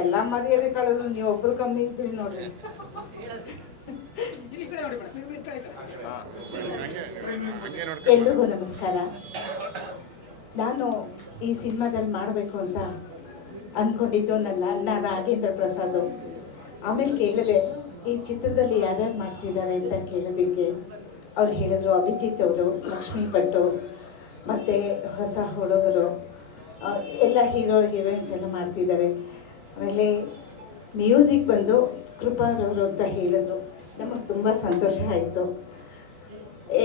ಎಲ್ಲ ಮರ್ಯಾದೆ ಕಳೆದ್ರು, ನೀವು ಒಬ್ರು ಕಮ್ಮಿ ಇದ್ರಿ ನೋಡ್ರಿ. ಎಲ್ರಿಗೂ ನಮಸ್ಕಾರ. ನಾನು ಈ ಸಿನಿಮಾದಲ್ಲಿ ಮಾಡಬೇಕು ಅಂತ ಅಂದ್ಕೊಂಡಿದ್ದು ನನ್ನ ಅಣ್ಣ ರಾಜೇಂದ್ರ ಪ್ರಸಾದ್ ಆಮೇಲೆ ಕೇಳಿದೆ, ಈ ಚಿತ್ರದಲ್ಲಿ ಯಾರ್ಯಾರು ಮಾಡ್ತಿದ್ದಾರೆ ಅಂತ ಕೇಳೋದಕ್ಕೆ. ಅವ್ರು ಹೇಳಿದ್ರು ಅಭಿಜಿತ್ ಅವರು, ಲಕ್ಷ್ಮೀ ಭಟ್ಟು ಮತ್ತು ಹೊಸ ಹುಡುಗರು. ಎಲ್ಲ ಹೀರೋ ಹೀರೋಯಿನ್ಸ್ ಎಲ್ಲ ಮಾಡ್ತಿದ್ದಾರೆ. ಆಮೇಲೆ ಮ್ಯೂಸಿಕ್ ಬಂದು ಕೃಪಾರವರು ಅಂತ ಹೇಳಿದ್ರು. ನಮಗೆ ತುಂಬ ಸಂತೋಷ ಆಯಿತು.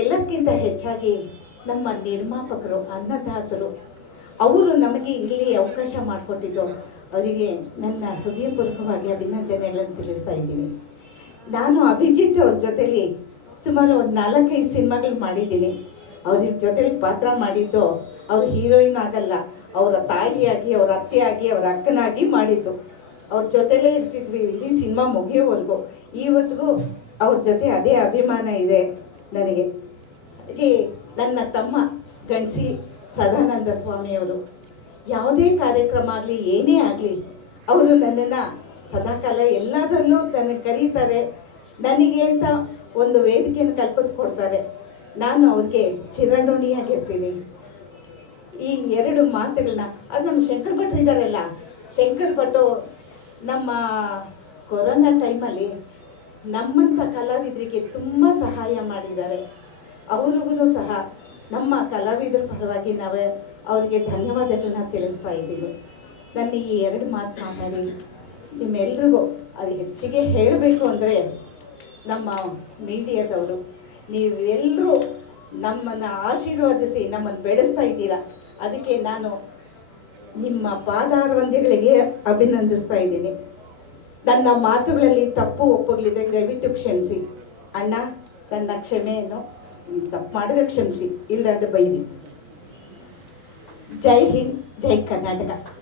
ಎಲ್ಲಕ್ಕಿಂತ ಹೆಚ್ಚಾಗಿ ನಮ್ಮ ನಿರ್ಮಾಪಕರು, ಅನ್ನದಾತರು, ಅವರು ನಮಗೆ ಇಲ್ಲಿ ಅವಕಾಶ ಮಾಡಿಕೊಟ್ಟಿದ್ದು, ಅವರಿಗೆ ನನ್ನ ಹೃದಯಪೂರ್ವಕವಾಗಿ ಅಭಿನಂದನೆಗಳನ್ನು ತಿಳಿಸ್ತಾ ಇದ್ದೀನಿ. ನಾನು ಅಭಿಜಿತ್ ಅವ್ರ ಜೊತೆಲಿ ಸುಮಾರು ಒಂದು ನಾಲ್ಕೈದು ಸಿನಿಮಾಗಳು ಮಾಡಿದ್ದೀನಿ. ಅವ್ರ ಜೊತೆಲಿ ಪಾತ್ರ ಮಾಡಿದ್ದು ಅವ್ರ ಹೀರೋಯಿನ್ ಆಗಲ್ಲ ಅವರ ತಾಯಿಯಾಗಿ, ಅವರ ಅತ್ತೆಯಾಗಿ, ಅವರ ಅಕ್ಕನಾಗಿ ಮಾಡಿದ್ದು. ಅವ್ರ ಜೊತೆಲೇ ಇರ್ತಿದ್ವಿ ಇಲ್ಲಿ ಸಿನಿಮಾ ಮುಗಿಯೋವರೆಗೂ. ಇವತ್ತಿಗೂ ಅವ್ರ ಜೊತೆ ಅದೇ ಅಭಿಮಾನ ಇದೆ ನನಗೆ. ಹಾಗೆ ನನ್ನ ತಮ್ಮ ಗಣಸಿ ಸದಾನಂದ ಸ್ವಾಮಿಯವರು, ಯಾವುದೇ ಕಾರ್ಯಕ್ರಮ ಆಗಲಿ, ಏನೇ ಆಗಲಿ, ಅವರು ನನ್ನನ್ನು ಸದಾಕಾಲ ಎಲ್ಲದರಲ್ಲೂ ನನಗೆ ಕರೀತಾರೆ. ನನಗೆ ಅಂತ ಒಂದು ವೇದಿಕೆಯನ್ನು ಕಲ್ಪಿಸ್ಕೊಡ್ತಾರೆ. ನಾನು ಅವ್ರಿಗೆ ಚಿರಋಣಿಯಾಗಿರ್ತೀನಿ ಈ ಎರಡು ಮಾತುಗಳನ್ನ, ಅದು ನಮ್ಮ ಶಂಕರ್ ಭಟ್ರು ಇದ್ದಾರಲ್ಲ ಶಂಕರ್ ಭಟ್ಟು, ನಮ್ಮ ಕೊರೋನಾ ಟೈಮಲ್ಲಿ ನಮ್ಮಂಥ ಕಲಾವಿದರಿಗೆ ತುಂಬ ಸಹಾಯ ಮಾಡಿದ್ದಾರೆ. ಅವ್ರಿಗೂ ಸಹ ನಮ್ಮ ಕಲಾವಿದರ ಪರವಾಗಿ ನಾವು ಅವರಿಗೆ ಧನ್ಯವಾದಗಳನ್ನ ತಿಳಿಸ್ತಾ ಇದ್ದೀನಿ. ನನ್ನ ಈ ಎರಡು ಮಾತು ಮಾತಾಡಿ ನಿಮ್ಮೆಲ್ರಿಗೂ ಅದು ಹೆಚ್ಚಿಗೆ ಹೇಳಬೇಕು ಅಂದರೆ ನಮ್ಮ ಮೀಡಿಯಾದವರು ನೀವೆಲ್ಲರೂ ನಮ್ಮನ್ನು ಆಶೀರ್ವದಿಸಿ ನಮ್ಮನ್ನು ಬೆಳೆಸ್ತಾ ಇದ್ದೀರಾ. ಅದಕ್ಕೆ ನಾನು ನಿಮ್ಮ ಪಾದಾರವಂದಿಗಳಿಗೆ ಅಭಿನಂದಿಸ್ತಾ ಇದ್ದೀನಿ. ನನ್ನ ಮಾತುಗಳಲ್ಲಿ ತಪ್ಪು ಒಪ್ಪುಗಳಿದೆ, ದಯವಿಟ್ಟು ಕ್ಷಮಿಸಿ. ಅಣ್ಣ, ನನ್ನ ಕ್ಷಮೆಯನ್ನು ತಪ್ಪು ಮಾಡಿದ್ರೆ ಕ್ಷಮಿಸಿ ಇಲ್ಲದ ಬೈರಿ. ಜೈ ಹಿಂದ್, ಜೈ ಕರ್ನಾಟಕ.